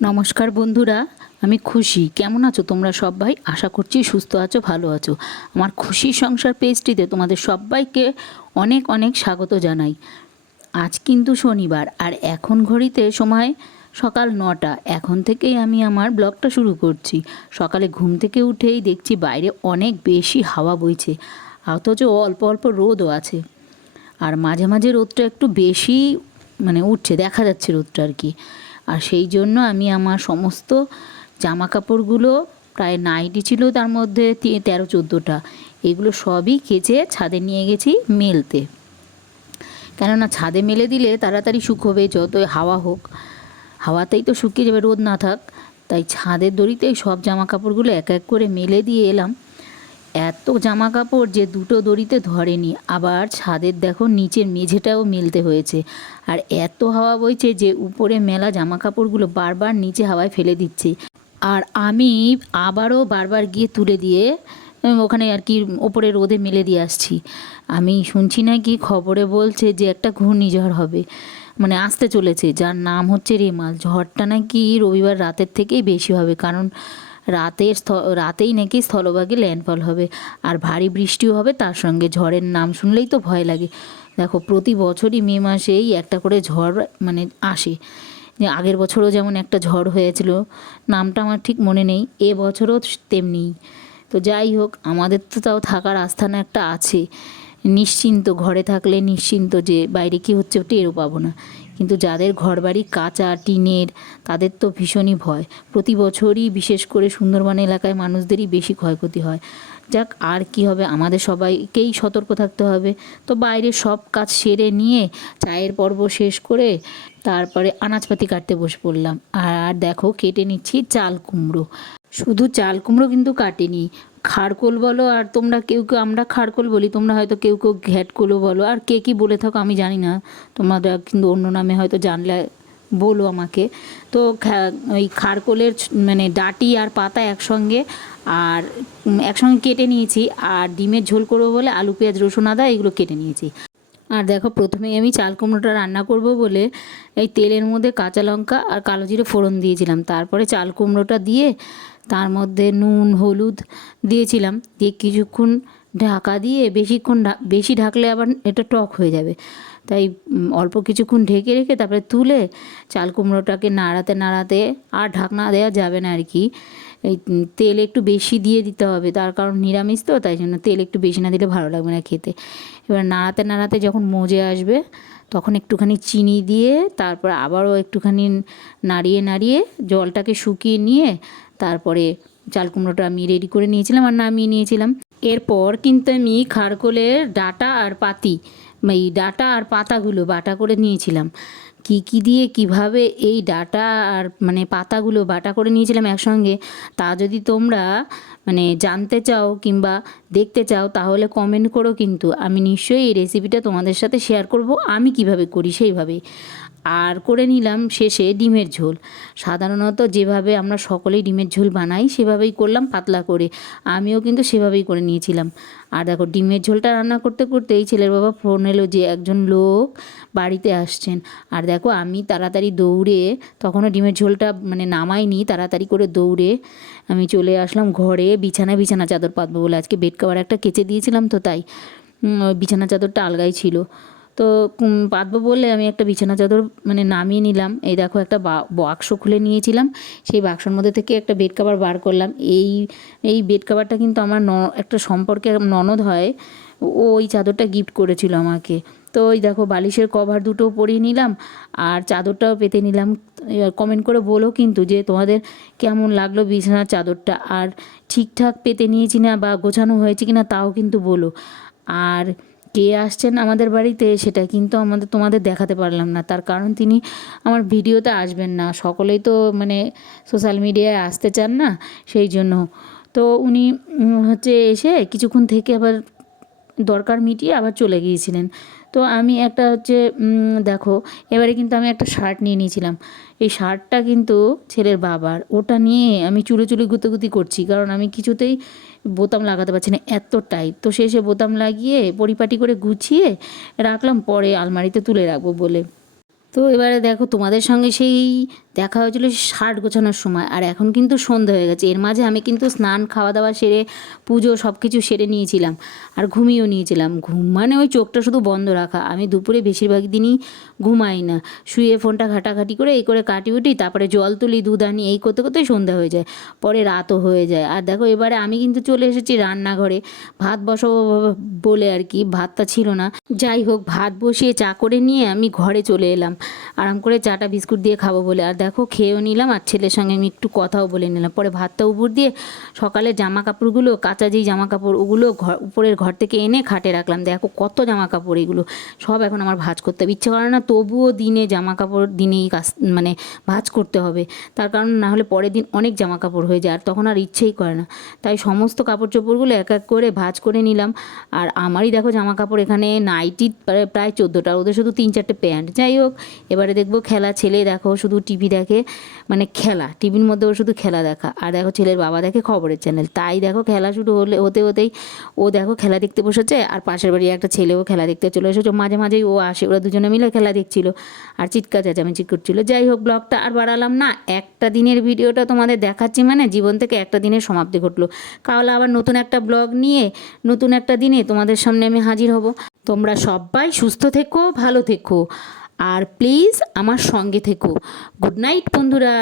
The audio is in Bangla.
নমস্কার বন্ধুরা, আমি খুশি। কেমন আছো তোমরা সবাই? আশা করছি সুস্থ আছো, ভালো আছো। আমার খুশি সংসার পেজটিতে তোমাদের সবাইকে অনেক অনেক স্বাগত জানাই। আজ কিন্তু শনিবার, আর এখন ঘড়িতে সময় সকাল 9টা। এখন থেকেই আমি আমার ব্লগটা শুরু করছি। সকালে ঘুম থেকে উঠেই দেখছি বাইরে অনেক বেশি হাওয়া বইছে, অথচ অল্প অল্প রোদও আছে। আর মাঝে মাঝে রোদটা একটু বেশি উঠছে, দেখা যাচ্ছে রোদটা আর কি। আর সেই জন্য আমি আমার সমস্ত জামা কাপড়গুলো, প্রায় নাইটি ছিল তার মধ্যে 13-14টা, এগুলো সবই কেচে ছাদে নিয়ে গেছি মেলতে। কেননা ছাদে মেলে দিলে তাড়াতাড়ি শুকোবে, যতই হাওয়া হোক হাওয়াতেই তো শুকিয়ে যাবে, রোদ না থাক। তাই ছাদের দড়িতেই সব জামা কাপড়গুলো এক এক করে মেলে দিয়ে এলাম। এত জামা কাপড় যে দুটো দড়িতে ধরেনি। আবার ছাদের দেখো নিচের মেঝেটাও মেলতে হয়েছে। আর এত হাওয়া বইছে যে উপরে মেলা জামা কাপড়গুলো বারবার নিচে হাওয়ায় ফেলে দিচ্ছে। আর আমি আবারও বারবার গিয়ে তুলে দিয়ে ওখানে আর কি ওপরে রোদে মেলে দিয়ে আসছি। আমি শুনছি নাকি খবরে বলছে যে একটা ঘূর্ণিঝড় হবে, আসতে চলেছে, যার নাম হচ্ছে রেমাল। ঝড়টা নাকি রবিবার রাতের থেকেই বেশি হবে, কারণ রাতেই নাকি স্থলভাগে ল্যান্ডফল হবে, আর ভারী বৃষ্টিও হবে তার সঙ্গে। ঝড়ের নাম শুনলেই তো ভয় লাগে। দেখো প্রতি বছরই মে মাসেই একটা করে ঝড় আসে। যে আগের বছরও যেমন একটা ঝড় হয়েছিল, নামটা আমার ঠিক মনে নেই, এবছরও তেমনি। তো যাই হোক, আমাদের তো তাও থাকার আস্থানা একটা আছে, নিশ্চিন্ত, ঘরে থাকলে নিশ্চিন্ত যে বাইরে কী হচ্ছে টেরও পাবো না। কিন্তু যাদের ঘরবাড়ি কাঁচা টিনের, তাদের তো ভীষণই ভয়। প্রতি বছরই বিশেষ করে সুন্দরবন এলাকায় মানুষদেরই বেশি ক্ষয়ক্ষতি হয়। যাক, আর কি হবে, আমাদের সবাইকেই সতর্ক থাকতে হবে। তো বাইরে সব কাজ সেরে নিয়ে চায়ের পর্ব শেষ করে তারপরে আনাজপাতি কাটতে বসে পড়লাম। আর দেখো কেটে নিচ্ছি চাল কুমড়ো। শুধু চাল কুমড়ো কিন্তু কাটেনি, খাড়কোল বলো, আর তোমরা কেউ কেউ, আমরা খাড়কোল বলি, তোমরা হয়তো কেউ কেউ ঘ্যাটকোলও বলো, আর কে কী বলে থাকো আমি জানি না, তোমরা কিন্তু অন্য নামে হয়তো জানলে বলো আমাকে। তো ওই খাড়কোলের ডাঁটি আর পাতা একসঙ্গে, আর একসঙ্গে কেটে নিয়েছি। আর ডিমের ঝোল করবো বলে আলু পেঁয়াজ রসুন আদা এগুলো কেটে নিয়েছি। আর দেখো প্রথমেই আমি চাল কুমড়োটা রান্না করব বলে এই তেলের মধ্যে কাঁচা লঙ্কা আর কালো জিরে ফোড়ন দিয়েছিলাম। তারপরে চাল কুমড়োটা দিয়ে তার মধ্যে নুন হলুদ দিয়েছিলাম, দিয়ে কিছুক্ষণ ঢাকা দিয়ে, বেশি ঢাকলে আবার এটা টক হয়ে যাবে, তাই অল্প কিছুক্ষণ ঢেকে রেখে তারপরে তুলে চাল কুমড়োটাকে নাড়াতে নাড়াতে, আর ঢাকনা দেওয়া যাবে না আর কি। এই তেল একটু বেশি দিয়ে দিতে হবে, তার কারণ নিরামিষ তো, তাই জন্য তেল একটু বেশি না দিলে ভালো লাগবে না খেতে। এবার নাড়াতে নাড়াতে যখন মজে আসবে তখন একটুখানি চিনি দিয়ে তারপর আবারও একটুখানি নাড়িয়ে নাড়িয়ে জলটাকে শুকিয়ে নিয়ে তারপরে চাল কুমড়োটা আমি রেডি করে নিয়েছিলাম আর নামিয়ে নিয়েছিলাম। এরপর কিন্তু আমি খাড়কোলের ডাঁটা আর এই ডাঁটা আর পাতাগুলো বাটা করে নিয়েছিলাম। কি কি দিয়ে কিভাবে এই ডাঁটা আর পাতাগুলো বাটা করে নিয়েছিলাম একসঙ্গে, তা যদি তোমরা জানতে চাও কিংবা দেখতে চাও তাহলে কমেন্ট করো, কিন্তু আমি নিশ্চয়ই এই রেসিপিটা তোমাদের সাথে শেয়ার করব আমি কিভাবে করি সেইভাবে। আর করে নিলাম শেষে ডিমের ঝোল। সাধারণত যেভাবে আমরা সকলেই ডিমের ঝোল বানাই সেভাবেই করলাম, পাতলা করে। আমিও কিন্তু সেভাবেই করে নিয়েছিলাম। আর দেখো ডিমের ঝোলটা রান্না করতে করতেই ছেলের বাবা ফোন এলো যে একজন লোক বাড়িতে আসছেন। আর দেখো আমি তাড়াতাড়ি দৌড়ে, তখনও ডিমের ঝোলটা নামাইনি, তাড়াতাড়ি করে দৌড়ে আমি চলে আসলাম ঘরে বিছানা চাদর পাতবো বলে। আজকে বেড কভার একটা কেচে দিয়েছিলাম, তো তাই বিছানা চাদরটা আলগাই ছিল, তো পাতবো বলে আমি একটা বিছানা চাদর নামিয়ে নিলাম। এই দেখো একটা বাক্স খুলে নিয়েছিলাম, সেই বাক্সর মধ্যে থেকে একটা বেড কভার বার করলাম। এই বেড কভারটা কিন্তু আমার একটা সম্পর্কে ননদ হয়, ওই চাদরটা গিফট করেছিল আমাকে। তো ওই দেখো বালিশের কভার দুটো পরিয়ে নিলাম আর চাদরটাও পেতে নিলাম। এবার কমেন্ট করে বলো কিন্তু যে তোমাদের কেমন লাগলো বিছানার চাদরটা, আর ঠিকঠাক পেতে নিয়েছি না বা গোছানো হয়েছে কিনা তাও কিন্তু বলো। আর কে আসছেন আমাদের বাড়িতে সেটা কিন্তু তোমাদের দেখাতে পারলাম না, তার কারণ তিনি আমার ভিডিওতে আসবেন না। সকলেই তো সোশ্যাল মিডিয়ায় আসতে চান না, সেই জন্য। তো উনি এসে কিছুক্ষণ থেকে আবার দরকার মিটিয়ে আবার চলে গিয়েছিলেন। তো আমি একটা দেখো এবারে কিন্তু আমি একটা শার্ট নিয়ে নিয়েছিলাম। এই শার্টটা কিন্তু ছেলের বাবার, ওটা নিয়ে আমি চুলে গুঁতোগুতি করছি, কারণ আমি কিছুতেই বোতাম লাগাতে পারছি না, এত টাইট। তো শেষে বোতাম লাগিয়ে পরিপাটি করে গুছিয়ে রাখলাম, পরে আলমারিতে তুলে রাখবো বলে। তো এবারে দেখো তোমাদের সঙ্গে সেই দেখা হয়েছিল শার্ট গোছানোর সময়, আর এখন কিন্তু সন্ধ্যা হয়ে গেছে। এর মাঝে আমি কিন্তু স্নান খাওয়া দাওয়া সেরে পুজো সব কিছু সেরে নিয়েছিলাম আর ঘুমিয়েও নিয়েছিলাম। ঘুম মানে ওই চোখটা শুধু বন্ধ রাখা। আমি দুপুরে বেশিরভাগ দিনই ঘুমাই না, শুয়ে ফোনটা ঘাটাঘাটি করে এই করে কাটি উঠি, তারপরে জল তুলি, দুধ আনি, এই করতে করতেই সন্ধ্যা হয়ে যায়, পরে রাতও হয়ে যায়। আর দেখো এবারে আমি কিন্তু চলে এসেছি রান্নাঘরে ভাত বসাবো বলে আর কি, ভাতটা ছিল না। যাই হোক, ভাত বসিয়ে চা করে নিয়ে আমি ঘরে চলে এলাম আরাম করে চাটা বিস্কুট দিয়ে খাবো বলে। আর দেখো খেয়েও নিলাম, আর ছেলের সঙ্গে আমি একটু কথাও বলে নিলাম। পরে ভাতটা উপর দিয়ে সকালে জামা কাপড়গুলো, কাঁচা যেই জামা কাপড়, ওগুলো উপরের ঘর থেকে এনে খাটে রাখলাম। দেখো কত জামা কাপড়, এগুলো সব এখন আমার ভাঁজ করতে হবে। ইচ্ছে করে না, তবুও দিনে জামা কাপড় দিনেই মানে ভাঁজ করতে হবে, তার কারণ না হলে পরের দিন অনেক জামা কাপড় হয়ে যায়, আর তখন আর ইচ্ছেই করে না। তাই সমস্ত কাপড় চোপড়গুলো এক এক করে ভাঁজ করে নিলাম। আর আমারই দেখো জামা কাপড় এখানে নাইটি প্রায় 14টা, ওদের শুধু 3-4টে প্যান্ট। যাই হোক, এবারে দেখবো খেলা। ছেলে দেখো শুধু টিভি দেখে, মানে খেলা, টিভির মধ্যে ও শুধু খেলা দেখা। আর দেখো ছেলের বাবা দেখে খবরের চ্যানেল। তাই দেখো খেলা শুরু হতে হতেই ও দেখো খেলা দেখতে বসেছে, আর পাশের বাড়ির একটা ছেলেও খেলা দেখতে চলে এসেছে। মাঝে মাঝেই ও আসে, ওরা দুজনে মিলে খেলা দেখছিল আর চিৎকার চেঁচামেচি করছিল। যাই হোক, ব্লগটা আর বাড়ালাম না, একটা দিনের ভিডিওটা তোমাদের দেখাচ্ছি, মানে জীবন থেকে একটা দিনের সমাপ্তি ঘটলো। কাল আবার নতুন একটা ব্লগ নিয়ে নতুন একটা দিনে তোমাদের সামনে আমি হাজির হব। তোমরা সবাই সুস্থ থেকো, ভালো থেকো, আর প্লিজ আমার সঙ্গে থেকো। গুড নাইট বন্ধুরা।